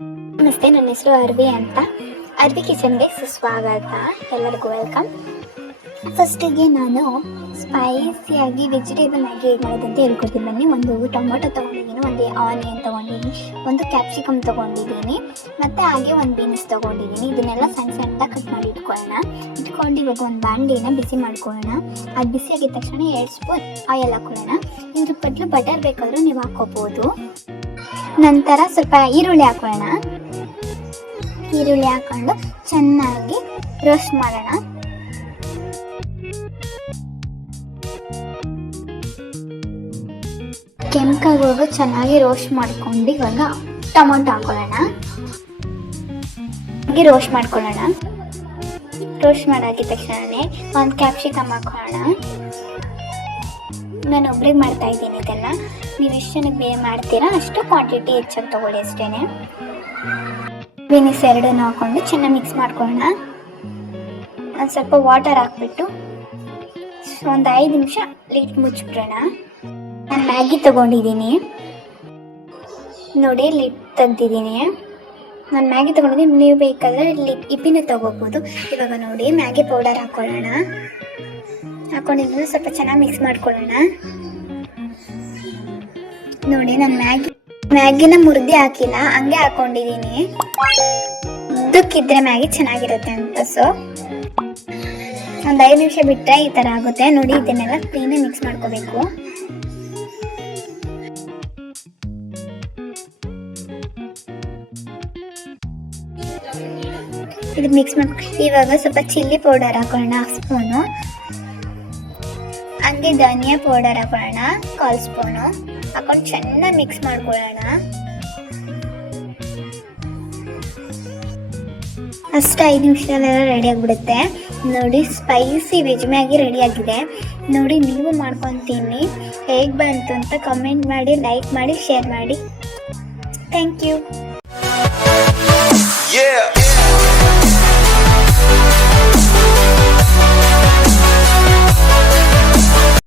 ನಮಸ್ತೆ, ನನ್ನ ಹೆಸರು ಅರ್ವಿ ಅಂತ. ಅರ್ವಿ ಕಿಚನ್ಗೆ ಸುಸ್ವಾಗತ. ಎಲ್ಲರಿಗೂ ವೆಲ್ಕಮ್. ಫಸ್ಟಿಗೆ ನಾನು ಸ್ಪೈಸಿಯಾಗಿ ವೆಜಿಟೇಬಲ್ ಮ್ಯಾಗಿ ಹೇಗೆ ಮಾಡೋದಂತ ಹೇಳ್ಕೊಡ್ತೀನಿ ಬನ್ನಿ. ಒಂದು ಟೊಮೊಟೊ ತೊಗೊಂಡಿದ್ದೀನಿ, ಒಂದು ಆನಿಯನ್ ತೊಗೊಂಡಿದ್ದೀನಿ, ಒಂದು ಕ್ಯಾಪ್ಸಿಕಮ್ ತೊಗೊಂಡಿದ್ದೀನಿ, ಮತ್ತು ಹಾಗೆ ಒಂದು ಬೀನ್ಸ್ ತೊಗೊಂಡಿದ್ದೀನಿ. ಇದನ್ನೆಲ್ಲ ಸಣ್ಣ ಸಣ್ಣದಾಗಿ ಕಟ್ ಮಾಡಿ ಇಟ್ಕೊಂಡು ಇವಾಗ ಒಂದು ಬಾಣಲಿನ ಬಿಸಿ ಮಾಡ್ಕೊಳ್ಳೋಣ. ಅದು ಬಿಸಿ ಆಗಿದ ತಕ್ಷಣ 2 ಸ್ಪೂನ್ ಆಯಿಲ್ ಹಾಕ್ಕೊಳ್ಳೋಣ. ಇದ್ರ ಬದಲು ಬಟರ್ ಬೇಕಾದರೂ ನೀವು ಹಾಕ್ಕೋಬೋದು. ನಂತರ ಸ್ವಲ್ಪ ಈರುಳ್ಳಿ ಹಾಕೊಳ್ಳೋಣ. ಈರುಳ್ಳಿ ಹಾಕೊಂಡು ಚೆನ್ನಾಗಿ ರೋಸ್ಟ್ ಮಾಡೋಣ. ಕೆಂಪಾಗೋದು ಚೆನ್ನಾಗಿ ರೋಸ್ಟ್ ಮಾಡ್ಕೊಂಡು ಇವಾಗ ಟೊಮೊಟೊ ಹಾಕೊಳ್ಳೋಣ. ರೋಸ್ಟ್ ಮಾಡ್ಕೊಳ್ಳೋಣ. ರೋಸ್ಟ್ ಮಾಡಾಕಿದ ತಕ್ಷಣನೇ ಒಂದು ಕ್ಯಾಪ್ಸಿಕಮ್ ಹಾಕೊಳ್ಳೋಣ. ನಾನು ಒಬ್ರಿಗೆ ಮಾಡ್ತಾ ಇದ್ದೀನಿ ಇದೆಲ್ಲ. ನೀವು ಎಷ್ಟು ಜನಕ್ಕೆ ಮಾಡ್ತೀರಾ ಅಷ್ಟು ಕ್ವಾಂಟಿಟಿ ಹೆಚ್ಚಾಗಿ ತೊಗೊಳ್ಳಿ ಅಷ್ಟೇ. ಬೀನ್ಸ್ ಎರಡನ್ನು ಹಾಕ್ಕೊಂಡು ಚೆನ್ನಾಗಿ ಮಿಕ್ಸ್ ಮಾಡ್ಕೊಳ್ಳೋಣ. ಒಂದು ಸ್ವಲ್ಪ ವಾಟರ್ ಹಾಕ್ಬಿಟ್ಟು ಒಂದು 5 ನಿಮಿಷ ಲಿಡ್ ಮುಚ್ಚಿಬಿಡೋಣ. ನಾನು ಮ್ಯಾಗಿ ತೊಗೊಂಡಿದ್ದೀನಿ ನೋಡಿ, ಲಿಡ್ ತೆಗ್ದಿದ್ದೀನಿ. ನಾನು ಮ್ಯಾಗಿ ತೊಗೊಂಡಿದ್ದೀನಿ, ನೀವು ಬೇಕಾದರೆ ಇಪ್ಪಿನ ತೊಗೋಬೋದು. ಇವಾಗ ನೋಡಿ ಮ್ಯಾಗಿ ಪೌಡರ್ ಹಾಕ್ಕೊಳ್ಳೋಣ. ಹಾಕೊಂಡಿದ್ದು ಸ್ವಲ್ಪ ಚೆನ್ನಾಗಿ ಮಿಕ್ಸ್ ಮಾಡ್ಕೊಳ್ಳೋಣ. ನೋಡಿ ನಾನು ಮ್ಯಾಗಿನ ಮುರಿದು ಹಾಕಿಲ್ಲ, ಹಂಗೆ ಹಾಕೊಂಡಿದ್ದೀನಿ. ಉದ್ದಕ್ಕಿದ್ರೆ ಮ್ಯಾಗಿ ಚೆನ್ನಾಗಿರುತ್ತೆ ಅಂತ. ಸೊ ಒಂದು 5 ನಿಮಿಷ ಬಿಟ್ಟರೆ ಈ ಥರ ಆಗುತ್ತೆ ನೋಡಿ. ಇದನ್ನೆಲ್ಲ ಕ್ಲೀನಾಗಿ ಮಿಕ್ಸ್ ಮಾಡ್ಕೋಬೇಕು. ಇದು ಮಿಕ್ಸ್ ಇವಾಗ ಸ್ವಲ್ಪ ಚಿಲ್ಲಿ ಪೌಡರ್ ಹಾಕೊಳ್ಳೋಣ 1 ಸ್ಪೂನು. ಹಂಗೆ ಧನಿಯಾ ಪೌಡರ್ ಹಾಕೊಳ್ಳೋಣ 1/4 ಸ್ಪೂನು. ಹಾಕೊಂಡು ಚೆನ್ನಾಗಿ ಮಿಕ್ಸ್ ಮಾಡ್ಕೊಳ್ಳೋಣ. ಅಷ್ಟು 5 ನಿಮಿಷದಲ್ಲೆಲ್ಲ ರೆಡಿ ಆಗಿಬಿಡುತ್ತೆ ನೋಡಿ. ಸ್ಪೈಸಿ ವೆಜ್ ಮ್ಯಾಗಿ ರೆಡಿ ಆಗಿದೆ ನೋಡಿ. ನೀವು ಮಾಡ್ಕೊತೀನಿ, ಹೇಗೆ ಬಂತು ಅಂತ ಕಮೆಂಟ್ ಮಾಡಿ, ಲೈಕ್ ಮಾಡಿ, ಶೇರ್ ಮಾಡಿ. Thank you.